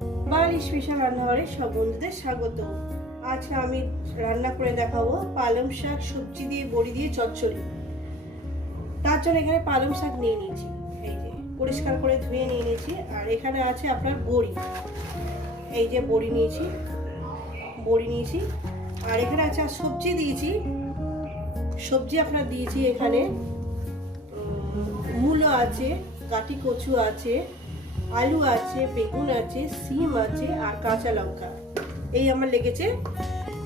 বাঙালি special রান্নাঘরে সব বন্ধুদের স্বাগত। আজকে আমি রান্না করে দেখাবো পালং শাক, সবজি দিয়ে, বড়ি দিয়ে, চচ্চড়ি। তার জন্য এখানে পালং শাক নিয়ে নিয়েছি। এই যে, পরিষ্কার করে ধুয়ে নিয়ে নিয়েছি। আর এখানে আছে আপনার বড়ি। এই যে বড়ি নিয়েছি বড়ি নিয়েছি। আর এখানে আছে, আর সবজি দিয়েছি। সবজি আপনার দিয়েছি এখানে মূলো আছে কাটি কচু আছে। আলু আছে, বেগুন আছে, সিম আছে আর কাঁচা লঙ্কা। এই আমার লেগেছে।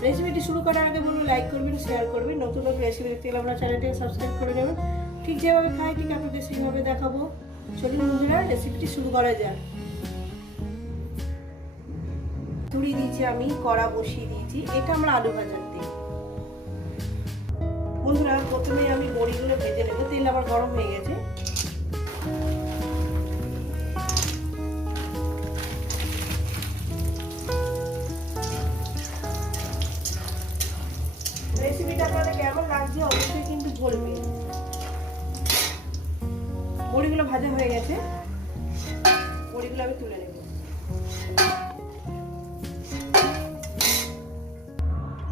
রেসিপিটি শুরু করার আগে বলুন লাইক করবেন শেয়ার করবেন। নতুন নতুন রেসিপি দেখতে গেলে আপনার চ্যানেলটিকে সাবস্ক্রাইব করে নেবেন। ঠিক যেভাবে খাই, ঠিক আপনাদের সেইভাবে দেখাবো। চলুন বন্ধুরা রেসিপিটি শুরু করা যাক। তুড়ি দিয়েছি আমি, কড়া বসিয়ে দিয়েছি। এটা আমরা আলু ভাজার তেল। বন্ধুরা, প্রথমে আমি বড়িগুলো ভেজে নেব। তেল আবার গরম হয়ে গেছে। বড়িগুলো ভাজা হয়ে গেছে। বড়িগুলো আমি তুলে নেব।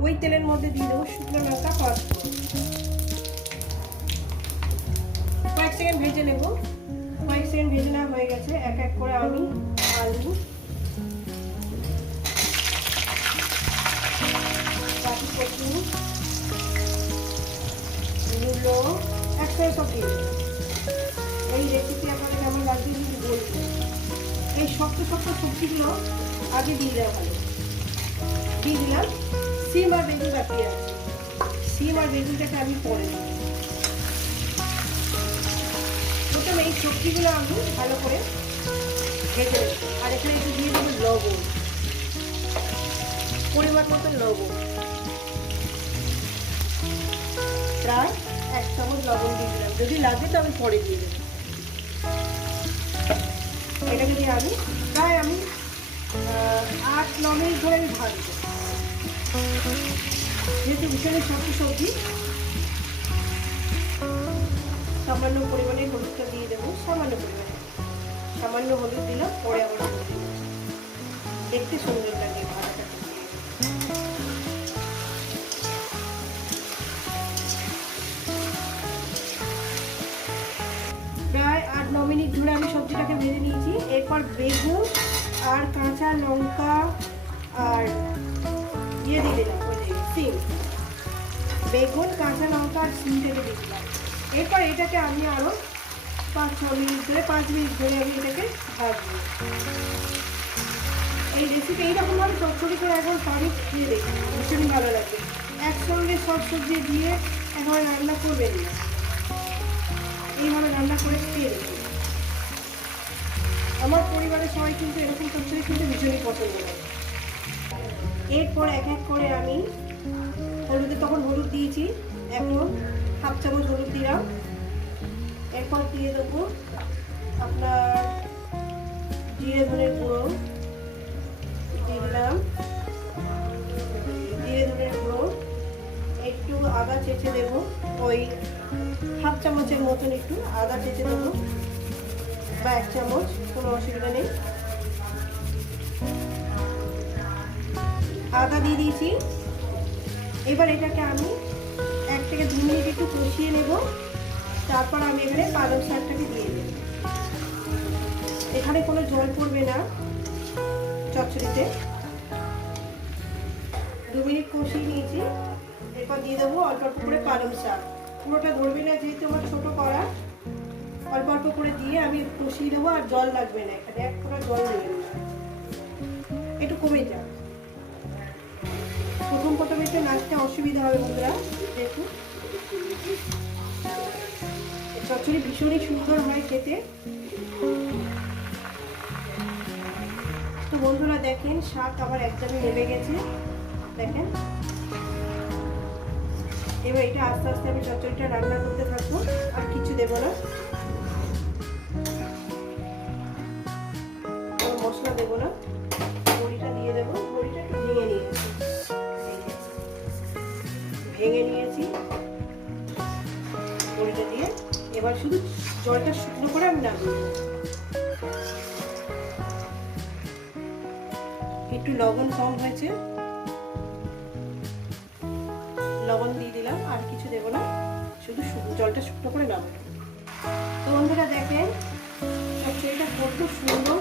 ওই তেলের মধ্যে দিয়ে দেবো শুকনো লঙ্কা, পাঁচ কয়েক সেকেন্ড ভেজে নেব। কয়েক সেকেন্ড ভেজে নেওয়া হয়ে গেছে। এক এক করে আমি আলু বাকি কচু মূলো একসাথে সব দিয়ে। এই রেসিপি আপনাদের কেমন লাগবে যদি বলবেন এই শক্ত শক্ত সবজিগুলো আগে দিয়ে দেওয়া ভালো। দিয়ে দিলাম সিম আর বেগুন বাকি আছে। সিম আর বেগুনটাকে আমি পরে প্রথমে এই সবজিগুলো আমি ভালো করে ভেজে আর এখানে একটু দিয়ে দেবো লবণ। পরিমাণ মতো লবণ। প্রায় এক চামচ লবণ দিয়ে দিলাম। যদি লাগে তো আমি পরে দিয়ে দেবো। এটাকে দিয়ে আমি প্রায় আমি আট ন মিনিট ধরে আমি ভাজব। যেহেতু ভীষণ শক্ত সবজি, সামান্য পরিমাণে হলুদটা দিয়ে দেবো, সামান্য পরিমাণে। সামান্য হলুদ দিলাম, পরে আবার দেখতে সুন্দর লাগে। আমি সবজিটাকে ভেজে নিয়েছি। এরপর বেগুন আর কাঁচা লঙ্কা আর ইয়ে দিয়ে দিলাম সিম। বেগুন, কাঁচা লঙ্কা আর সিম দিয়ে দিলাম। এরপর এটাকে আমি আরও পাঁচ, ছ মিনিট ধরে, পাঁচ মিনিট ধরে আমি এটাকে ভাজবো। এই রেসিপি এইরকমভাবে চচ্চড়ি করে এখন সবই খেয়ে দেখি, ভীষণই ভালো লাগে। একসঙ্গে সব সবজি দিয়ে একেবারে রান্না করবেন না। এইভাবে রান্না করে খেয়ে দেখুন। আমার পরিবারের সবাই কিন্তু এরকম চচ্চড়ি কিন্তু ভীষণই পছন্দ করে। এরপর এক এক করে আমি হলুদে তখন হলুদ দিয়েছি, এখন হাফ চামচ হলুদ দিলাম। এরপর দিয়ে দেবো আপনার জিরে ধনের গুঁড়ো। দিলাম। জিরে ধনের গুঁড়ো। একটু আদা চেঁচে দেবো। ওই হাফ চামচের মতন একটু আদা চেঁচে দেবো। বা এক চামচ, কোনো অসুবিধা নেই। আদা দিয়ে দিয়েছি। এবার এটাকে আমি এক থেকে দু মিনিট একটু কষিয়ে নেব। তারপর আমি এখানে পালং শাকটাকে দিয়ে দেব। এখানে কোনো জল পড়বে না চচ্চড়িতে। দু মিনিট কষিয়ে নিয়েছি। এরপর দিয়ে দেবো অল্প অল্প করে পালং শাক। পুরোটা ধরবে না, যেহেতু আমার ছোটো করা অল্প অল্প করে দিয়ে আমি কষিয়ে দেবো আর জল লাগবে না এখানে, এক ফোঁটা জল দেবেন না একটু কমে যাক। প্রথম প্রথম একটু নাচতে অসুবিধা হবে বন্ধুরা দেখুন এই চচ্চড়ি ভীষণই সুন্দর হয় খেতে। তো বন্ধুরা দেখেন, শাক আবার একদমই নেমে গেছে। দেখেন। এবার এটা আস্তে আস্তে আমি চচ্চড়িটা রান্না করতে থাকব, আর কিছু দেবো না। বড়িটা দিয়ে এবার শুধু জলটা শুকনো করে আমি নামিয়ে একটু লবণ কম হয়েছে। লবণ দিয়ে দিলাম, আর কিছু দেবো না। শুধু জলটা শুকনো করে নাম তো বন্ধুরা দেখেন চচ্চড়িটা কত সুন্দর।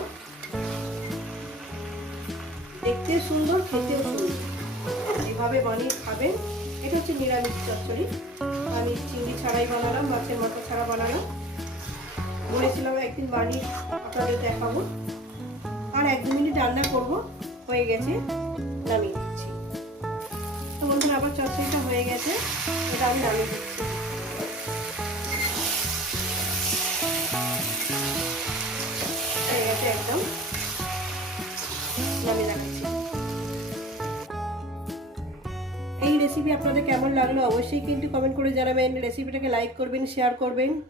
দেখতে সুন্দর, খেতেও সুন্দর। যেভাবে বানিয়ে খাবেন। এটা হচ্ছে নিরামিষ চচ্চড়ি। আমি চিংড়ি ছাড়াই বানালাম, মাছের মাথা ছাড়া বানালাম। বলেছিলাম একদিন বানিয়ে আপনাদের দেখাবো। আর এক দু মিনিট রান্না করব, হয়ে গেছে, নামিয়ে দিচ্ছি। তো বন্ধুরা আবার চচ্চড়িটা হয়ে গেছে এটা আমি নামিয়ে দিচ্ছি। এই রেসিপি আপনাদের কেমন লাগল অবশ্যই কিন্তু কমেন্ট করে জানাবেন। রেসিপিটাকে লাইক করবেন শেয়ার করবেন।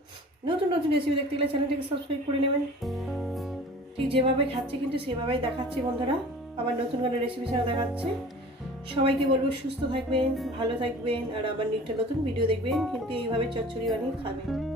নতুন নতুন রেসিপি দেখতে গেলে চ্যানেলটাকে সাবস্ক্রাইব করে নেবেন। ঠিক যেভাবে খাচ্ছি কিন্তু সেভাবেই দেখাচ্ছি বন্ধুরা। আমার নতুন কোনো রেসিপি ছাড়া দেখাচ্ছে। সবাইকে বলব সুস্থ থাকবেন, ভালো থাকবেন, আর আমার নিত্য নতুন ভিডিও দেখবেন। কিন্তু এইভাবে চচ্চড়ি অনেক খাবেন।